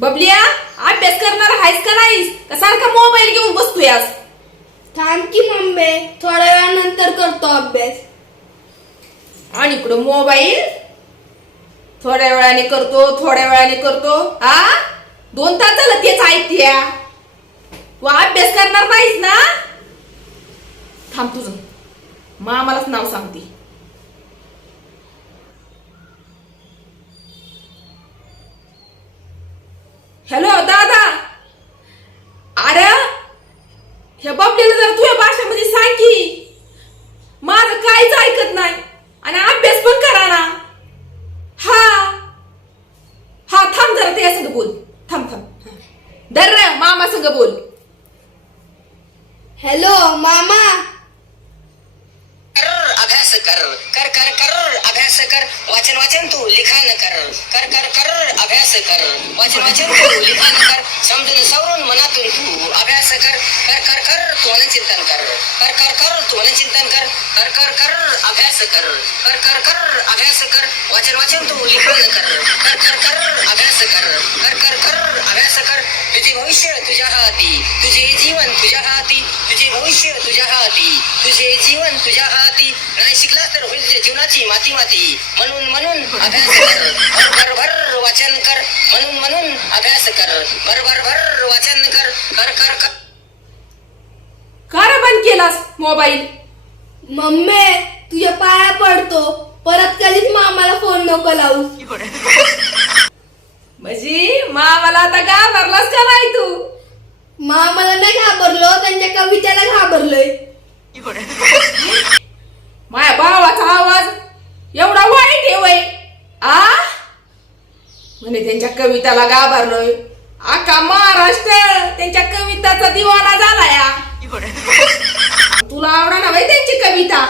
बबलिया, अभ्यास करणार आहेस का नाहीस? का सारखा मोबाईल घेऊन बसतोयस? थांब की मम्मी, थोड्या वेळानंतर करतो अभ्यास. आणि इकडं मोबाईल थोड्या वेळाने करतो. हा, 2 तास झालं तेच ऐकत्या. तू अभ्यास करणार नाहीस ना? थांब, तुझं मामालाच नाव सांगते. हॅलो दादा, अरे ह्या बबलीला जर तुझ्या भाषेमध्ये सांग की माझं काहीच ऐकत नाही आणि अभ्यास पण करा ना. हा हा, थांब जरा त्या संग बोल. थांब दर मामा संग बोल. हॅलो मामा. अभ्यास कर कर कर कर अभ्यास कर वाचन तू लिखाण कर अभ्यास कर वाचन तू लिखाण कर समजून सवरून मनातून तू अभ्यास कर कर कर तू चिंतन कर तू चिंतन कर अभ्यास कर अभ्यास कर वाचन तू लिखाण कर अभ्यास कर अभ्यास कर. तुझे भविष्य तुझ्या हाती, तुझे जीवन तुझ्या हाती, तुझे भविष्य तुझ्या हाती, तुझे जीवन तुझ्या हाती. नाही शिकला तर होईल तुझ्या जीवनाची माती म्हणून अभ्यास कर भर वाचन कर म्हणून अभ्यास कर भर वाचन कर. का रे बंद केलास मोबाईल? मम्मी, तुझ्या पाया पडतो, परत कधीच मामाला फोन नको लावू. म्हणजे मामाला आता घाबरलास का नाही तू? मामाला नाही घाबरलो, त्यांच्या कवितेला घाबरलोय. माझ्या भावाचा आवाज एवढा वाईट आहे वय? आ म्हणे त्यांच्या कविताला घाबरलोय. अख्खा महाराष्ट्र त्यांच्या कविताचा दिवाना झाला या. तुला आवडा ना बाई त्यांची कविता?